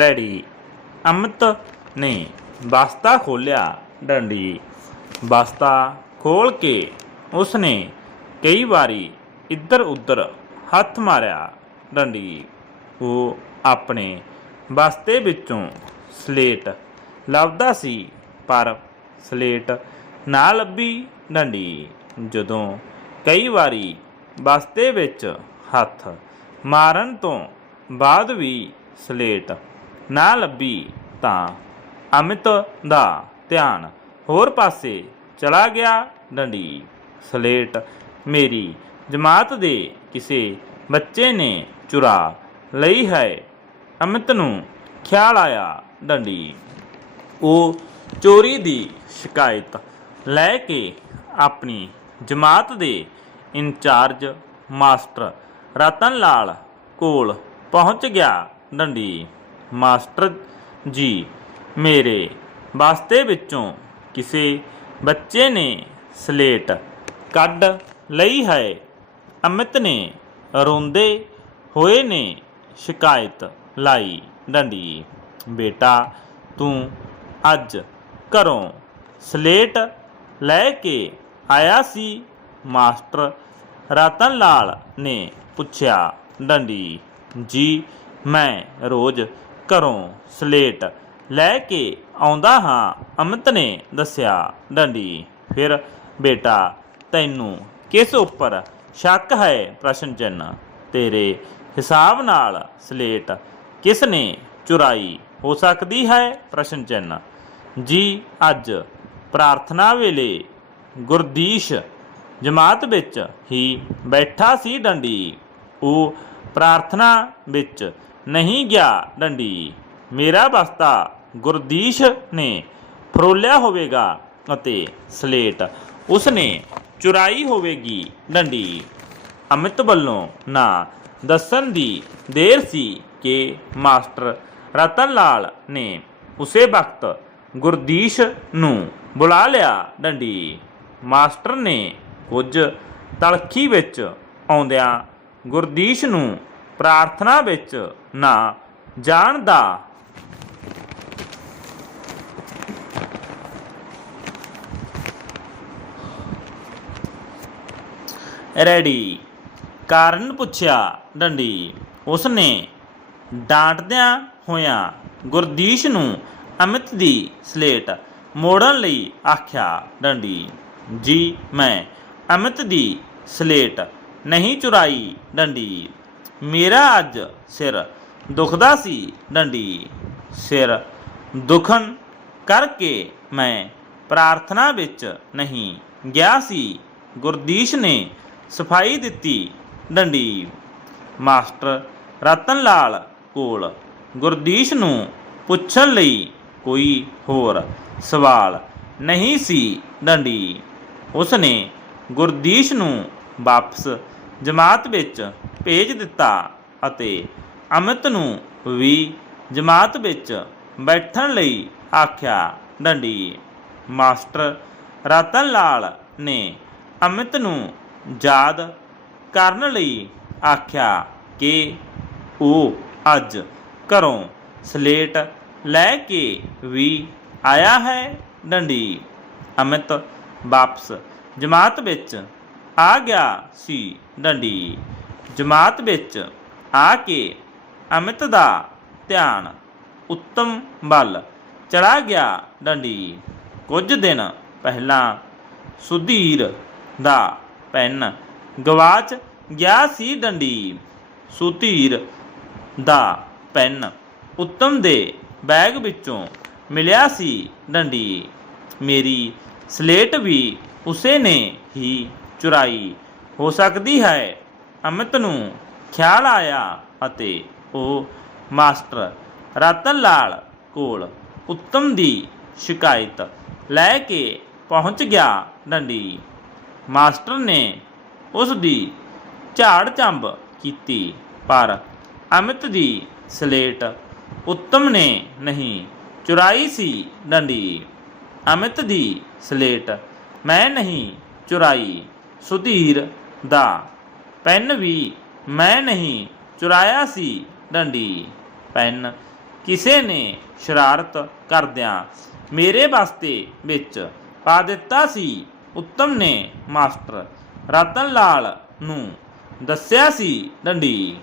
Ready. Amit ਨੇ ਬਸਤਾ ਖੋਲਿਆ ਡੰਡੀ। ਬਸਤਾ ਖੋਲ ਕੇ ਉਸਨੇ ਕਈ ਵਾਰੀ ਇੱਧਰ ਉੱਧਰ ਹੱਥ ਮਾਰਿਆ ਡੰਡੀ। ਉਹ ਆਪਣੇ ਬਸਤੇ ਵਿੱਚੋਂ ਸਲੇਟ ਲੱਭਦਾ ਸੀ, ਪਰ ਸਲੇਟ ਨਾ ਲੱਭੀ ਡੰਡੀ। ਜਦੋਂ ਕਈ ਵਾਰੀ ਬਸਤੇ ਵਿੱਚ ਹੱਥ ਮਾਰਨ ਤੋਂ ਬਾਅਦ ਵੀ ਸਲੇਟ ਨਾ ਲੱਭੀ ਤਾਂ ਅਮਿਤ ਦਾ ਧਿਆਨ ਹੋਰ ਪਾਸੇ ਚਲਾ ਗਿਆ ਡੰਡੀ। ਸਲੇਟ, ਮੇਰੀ ਜਮਾਤ ਦੇ ਕਿਸੇ ਬੱਚੇ ਨੇ ਚੁਰਾ ਲਈ ਹੈ। ਅਮਿਤ ਨੂੰ ਖਿਆਲ ਆਇਆ ਡੰਡੀ। ਉਹ ਚੋਰੀ ਦੀ ਸ਼ਿਕਾਇਤ ਲੈ ਕੇ ਆਪਣੀ ਜਮਾਤ ਦੇ ਇੰਚਾਰਜ ਮਾਸਟਰ ਰਤਨ ਲਾਲ ਕੋਲ ਪਹੁੰਚ ਗਿਆ ਡੰਡੀ। ਮਾਸਟਰ ਜੀ, ਮੇਰੇ ਵਾਸਤੇ ਵਿੱਚੋਂ ਕਿਸੇ ਬੱਚੇ ਨੇ ਸਲੇਟ ਕੱਢ ਲਈ ਹੈ। ਅਮਿਤ ਨੇ ਰੋਂਦੇ ਹੋਏ ਨੇ ਸ਼ਿਕਾਇਤ ਲਾਈ ਡੰਡੀ ਬੇਟਾ, ਤੂੰ ਅੱਜ ਘਰੋਂ ਸਲੇਟ ਲੈ ਕੇ ਆਇਆ ਸੀ? ਮਾਸਟਰ ਰਤਨ ਲਾਲ ਨੇ ਪੁੱਛਿਆ ਡੰਡੀ ਜੀ, ਮੈਂ ਰੋਜ਼ ਘਰੋਂ ਸਲੇਟ ਲੈ ਕੇ ਆਉਂਦਾ ਹਾਂ ਅਮਿਤ ਨੇ ਦੱਸਿਆ, ਡੰਡੀ, ਫਿਰ ਬੇਟਾ, ਤੈਨੂੰ ਕਿਸ ਉੱਪਰ ਸ਼ੱਕ ਹੈ? ਪ੍ਰਸ਼ਨ ਚਿੰਨ੍ਹ। ਤੇਰੇ ਹਿਸਾਬ ਨਾਲ ਸਲੇਟ ਕਿਸ ਨੇ ਚੁਰਾਈ ਹੋ ਸਕਦੀ ਹੈ? ਪ੍ਰਸ਼ਨ ਚਿੰਨ੍ਹ। ਜੀ, ਅੱਜ ਪ੍ਰਾਰਥਨਾ ਵੇਲੇ ਗੁਰਦੀਸ਼ ਜਮਾਤ ਵਿੱਚ ਹੀ ਬੈਠਾ ਸੀ ਡੰਡੀ। ਉਹ ਪ੍ਰਾਰਥਨਾ ਵਿੱਚ ਨਹੀਂ ਗਿਆ ਡੰਡੀ। ਮੇਰਾ ਬਸਤਾ ਗੁਰਦੀਸ਼ ਨੇ ਫਰੋਲਿਆ ਹੋਵੇਗਾ ਅਤੇ ਸਲੇਟ ਉਸਨੇ ਚੁਰਾਈ ਹੋਵੇਗੀ ਡੰਡੀ। ਅਮਿਤ ਵੱਲੋਂ ਨਾ ਦੱਸਣ ਦੀ ਦੇਰ ਸੀ ਕਿ ਮਾਸਟਰ ਰਤਨ ਲਾਲ ਨੇ ਉਸੇ ਵਕਤ ਗੁਰਦੀਸ਼ ਨੂੰ ਬੁਲਾ ਲਿਆ ਡੰਡੀ। ਮਾਸਟਰ ਨੇ ਕੁਝ ਤਲਖੀ ਵਿੱਚ ਆਉਂਦਿਆਂ ਗੁਰਦੀਸ਼ ਨੂੰ ਪ੍ਰਾਰਥਨਾ ਵਿੱਚ ਨਾ ਜਾਣ ਦਾ। ਰੈਡੀ। ਕਾਰਨ ਪੁੱਛਿਆ ਡੰਡੀ। ਉਸਨੇ ਡਾਂਟਦਿਆਂ ਹੋਇਆਂ ਗੁਰਦੀਸ਼ ਨੂੰ ਅਮਿਤ ਦੀ ਸਲੇਟ ਮੋੜਨ ਲਈ ਆਖਿਆ, ਡੰਡੀ, ਜੀ, ਮੈਂ ਅਮਿਤ ਦੀ ਸਲੇਟ ਨਹੀਂ ਚੁਰਾਈ, ਡੰਡੀ। ਮੇਰਾ ਅੱਜ ਸਿਰ ਦੁਖਦਾ ਸੀ ਡੰਡੀ। ਸਿਰ ਦੁਖਨ ਕਰਕੇ ਮੈਂ ਪ੍ਰਾਰਥਨਾ ਵਿੱਚ ਨਹੀਂ ਗਿਆ ਸੀ। ਗੁਰਦੀਸ਼ ਨੇ ਸਫ਼ਾਈ ਦਿੱਤੀ ਡੰਡੀ। ਮਾਸਟਰ ਰਤਨ ਲਾਲ ਕੋਲ ਗੁਰਦੀਸ਼ ਨੂੰ ਪੁੱਛਣ ਲਈ ਕੋਈ ਹੋਰ ਸਵਾਲ ਨਹੀਂ ਸੀ ਡੰਡੀ। ਉਸਨੇ ਗੁਰਦੀਸ਼ ਨੂੰ ਵਾਪਸ ਜਮਾਤ ਵਿੱਚ ਭੇਜ ਦਿੱਤਾ ਅਤੇ ਅਮਿਤ ਨੂੰ ਵੀ ਜਮਾਤ ਵਿੱਚ ਬੈਠਣ ਲਈ ਆਖਿਆ। ਡੰਡੀ ਮਾਸਟਰ ਰਤਨ ਲਾਲ ਨੇ ਅਮਿਤ ਨੂੰ ਯਾਦ ਕਰਨ ਲਈ ਆਖਿਆ ਕਿ ਉਹ ਅੱਜ ਘਰੋਂ ਸਲੇਟ ਲੈ ਕੇ ਵੀ ਆਇਆ ਹੈ। ਡੰਡੀ ਅਮਿਤ ਵਾਪਸ ਜਮਾਤ ਵਿੱਚ ਆ ਗਿਆ ਸੀ। ਡੰਡੀ ਜਮਾਤ ਵਿੱਚ ਆ ਕੇ ਅਮਿਤ ਦਾ ਧਿਆਨ ਉੱਤਮ ਵੱਲ ਚਲਾ ਗਿਆ ਡੰਡੀ। ਕੁਝ ਦਿਨ ਪਹਿਲਾਂ ਸੁਧੀਰ ਦਾ ਪੈਨ ਗਵਾਚ ਗਿਆ ਸੀ ਡੰਡੀ। ਸੁਧੀਰ ਦਾ ਪੈਨ ਉੱਤਮ ਦੇ ਬੈਗ ਵਿੱਚੋਂ ਮਿਲਿਆ ਸੀ ਡੰਡੀ। ਮੇਰੀ ਸਲੇਟ ਵੀ ਉਸੇ ਨੇ ਹੀ ਚੁਰਾਈ। ਹੋ ਸਕਦੀ ਹੈ ਅਮਿਤ ਨੂੰ ਖਿਆਲ ਆਇਆ ਅਤੇ ਉਹ ਮਾਸਟਰ ਰਤਨ ਲਾਲ ਕੋਲ ਉੱਤਮ ਦੀ ਸ਼ਿਕਾਇਤ ਲੈ ਕੇ ਪਹੁੰਚ ਗਿਆ ਡੰਡੀ। ਮਾਸਟਰ ਨੇ ਉਸ ਦੀ ਝਾੜ ਚੰਬ ਕੀਤੀ, ਪਰ ਅਮਿਤ ਦੀ ਸਲੇਟ ਉੱਤਮ ਨੇ ਨਹੀਂ ਚੁਰਾਈ ਸੀ ਡੰਡੀ। ਅਮਿਤ ਦੀ ਸਲੇਟ ਮੈਂ ਨਹੀਂ ਚੁਰਾਈ, ਸੁਧੀਰ ਦਾ ਪੈਨ ਵੀ ਮੈਂ ਨਹੀਂ ਚੁਰਾਇਆ ਸੀ ਡੰਡੀ। ਪੈਨ, ਕਿਸੇ ਨੇ ਸ਼ਰਾਰਤ ਕਰਦਿਆਂ ਮੇਰੇ ਵਾਸਤੇ ਵਿੱਚ ਪਾ ਦਿੱਤਾ ਸੀ। ਉੱਤਮ ਨੇ ਮਾਸਟਰ ਰਤਨ ਲਾਲ ਨੂੰ ਦੱਸਿਆ ਸੀ, ਡੰਡੀ।